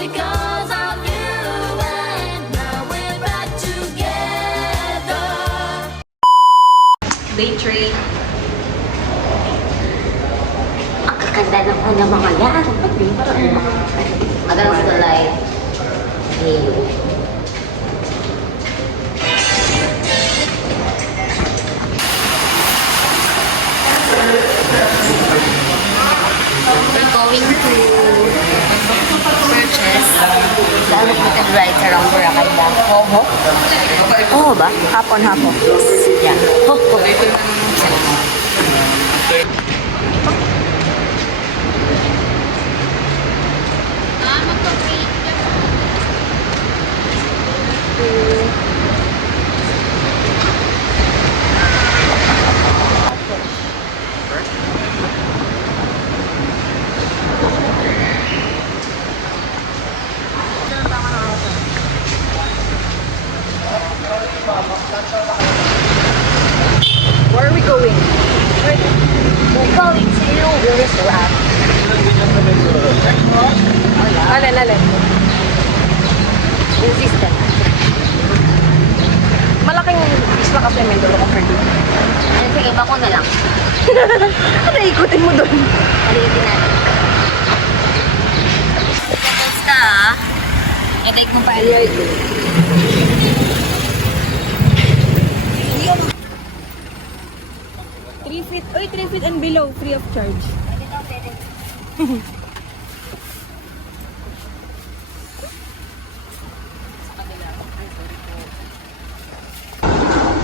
because of you, and now we're back together. Day 3. Ang kakanda naman ng mga yan. Against the light. We're going to purchase the unlimited rides around Boracay lang. Hoho? Oo ba? Hapon. Yeah. Hoho. Where are we going? We're going to Willis Rock. Alin? Resistant. Malaking isla kasi Mindoro compared dito. Ano, sige, bako na lang. Ano ikutin mo doon? Palitin natin. Tapos ka, i-take mo pa ulit. Three feet and below, free of charge.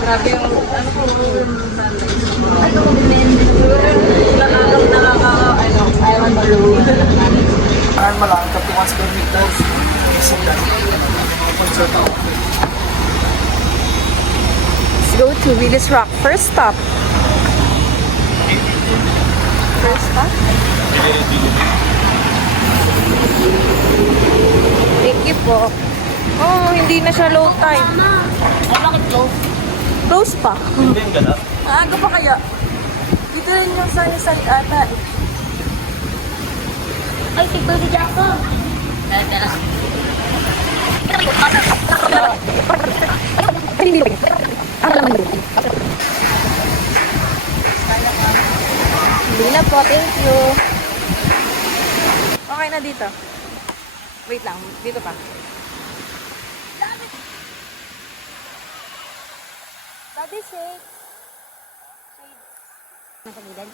Grabe yung Island balloon. Parang malang 31 square meters. Isang lang. Let's go to Willis Rock. First stop. Thank you po. Oh, hindi na siya low time. Ay, bakit close? Close pa. Hindi yung ganap. Aga pa kaya? Dito rin yung sunny side ata. Ay, tigpwede dyan ako. Tara. Hindi na po, thank you. Okay na dito. Wait lang, dito pa. Daddy, shake. Nakagilid?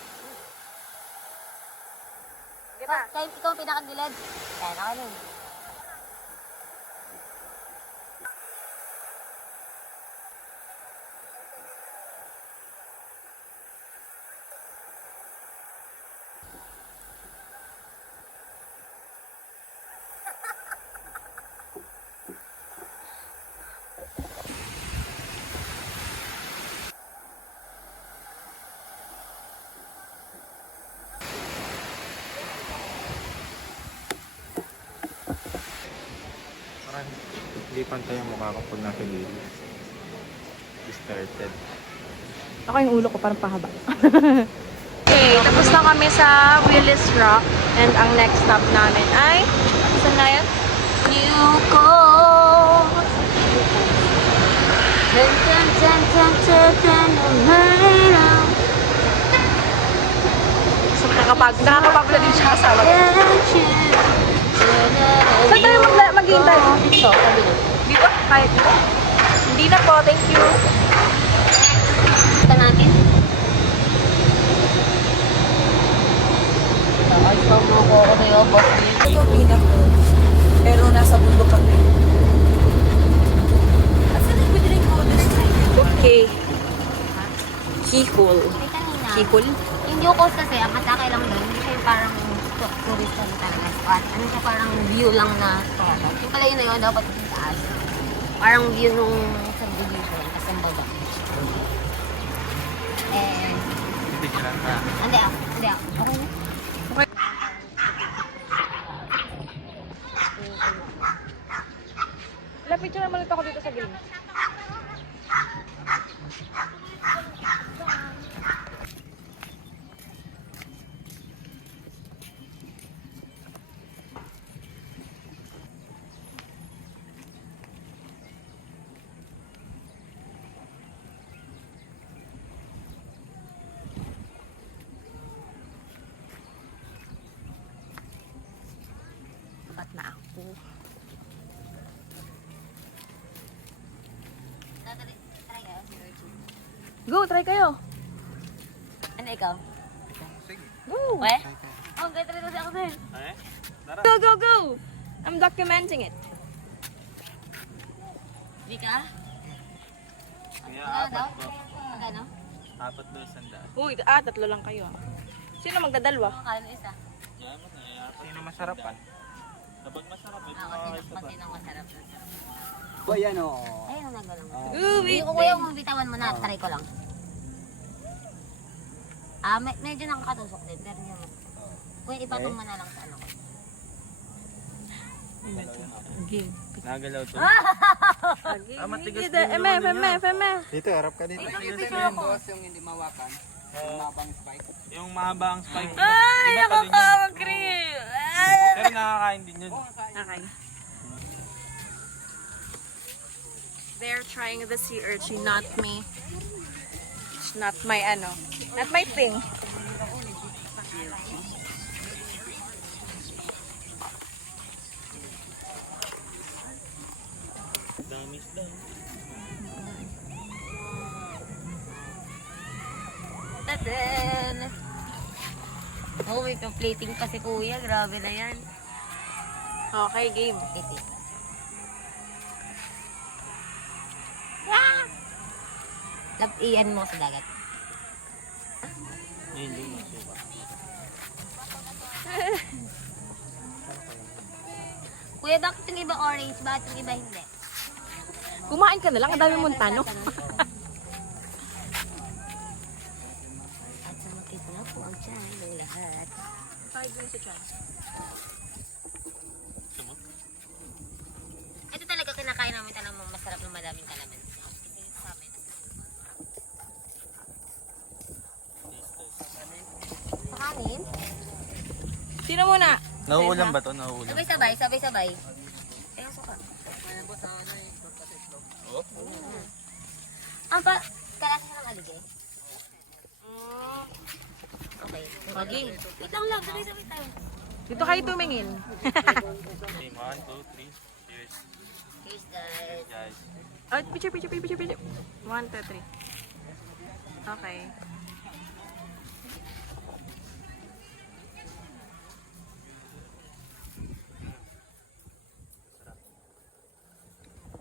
Kita. Kahit ikaw ang pinakagilid. Kaya na ka nun. Parang hindi pantay ang mukha ko pag nasa gilid. Distorted. Ako yung ulo ko parang pahaba. Okay, tapos na kami sa Willis Rock. And ang next stop namin ay, saan na yan? Yuko! So, nakakapagod din siya kasama. Saan tayo maghihintay? Dito, sabi na. Dito? Kahit dito? Hindi na po, thank you. Ito natin. Ay, pamoko ko kayo, boss. Ito pinak ko. Pero nasa bundok kami. Okay. Kihol. Ay, kanina. Kihol? Yung Yukos kasi, ang atake lang doon, hindi siya yung parang tourist talaga spot. Ano siya, parang view lang na spot. Yung pala yun na yun, dapat yung taas. Parang view nung subdivision, kasi ang baba. And, Hindi ka lang na. hindi ako. Okay na. Okay. Picture naman ulit ako dito sa green. apat na ako. Try ka, si Urchin. Go, try kayo. Ano ikaw? Sige. Go! We? Oh, gaya try kasi ako din. Eh? Tara. Go, go, go! I'm documenting it. Di ka? Kaya Magkano daw? apat po. Magkano? Apat daw, 100. Uy, tatlo lang kayo. Sino magdadalwa? Magkano isa? Yan mo na. Sino masarapan? Kapag masarap, ito Ako, makakaisa pa. sino masarap na. O yan o. Ayun, nagalang. Ooh, wait. Hindi ko kuya kung bitawan mo na, try ko lang. Medyo nakakatusok din, pero yun. Kuya, ipatong mo na lang sa ano ko. Game. Nagalaw to. matigas din yung Feme. Dito, harap ka dito. Boss, yung hindi mawakan. Yung mabang spike. Yung mahaba ang spike. Ay, Iba pa din yun. nakakawag-cream. Pero nakakain din yun. Okay. They're trying the sea urchin, not me. It's not my not my thing. Damis daw. Tadaan! Oh, may plating pa si kuya. Grabe na yan. Okay, game. Iti. Lapian mo sa dagat. Yun din yung suka. Kuya, bakit yung iba orange? Bakit yung iba hindi? Kumain ka na lang, ang dami mong tanong. At sumakit na po ang tiyan ng lahat. Ito talaga kinakain namin tanong masarap ng madaming kalaman. Sa amin. Sa kanin? Sino muna? Nauulam ba to? Nauulam. Sabay-sabay, sabay-sabay. Eh, suka. Oh? Ang pa, kalasa ng aligay. Okay. Okay. Wait lang lang, sabay-sabay tayo. Dito kayo tumingin. Okay, 1, 2, 3. Cheers. Cheers, guys. Guys. Oh, picture. 1, 2, 3. Okay.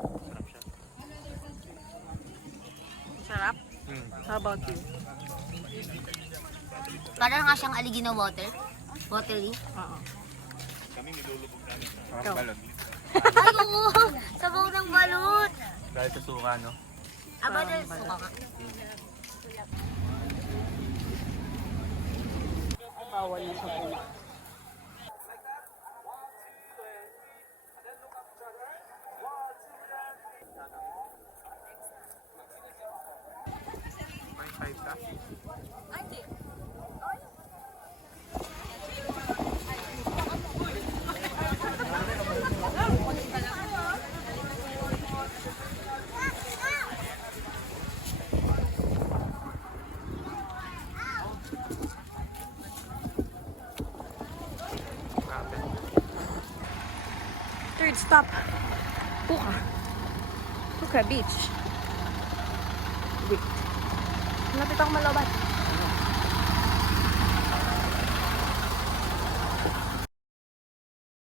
Sarap siya. Sarap. How about you? Parang nga siyang aligi na water. Watery. Oo. Parang balon. Ay, oo! Sabaw ng balot! Dahil sa suka, no? Aba, dahil suka nga. May 5 ka? Third stop. Puka. Puka Beach. Wait. Malapit ako malabat.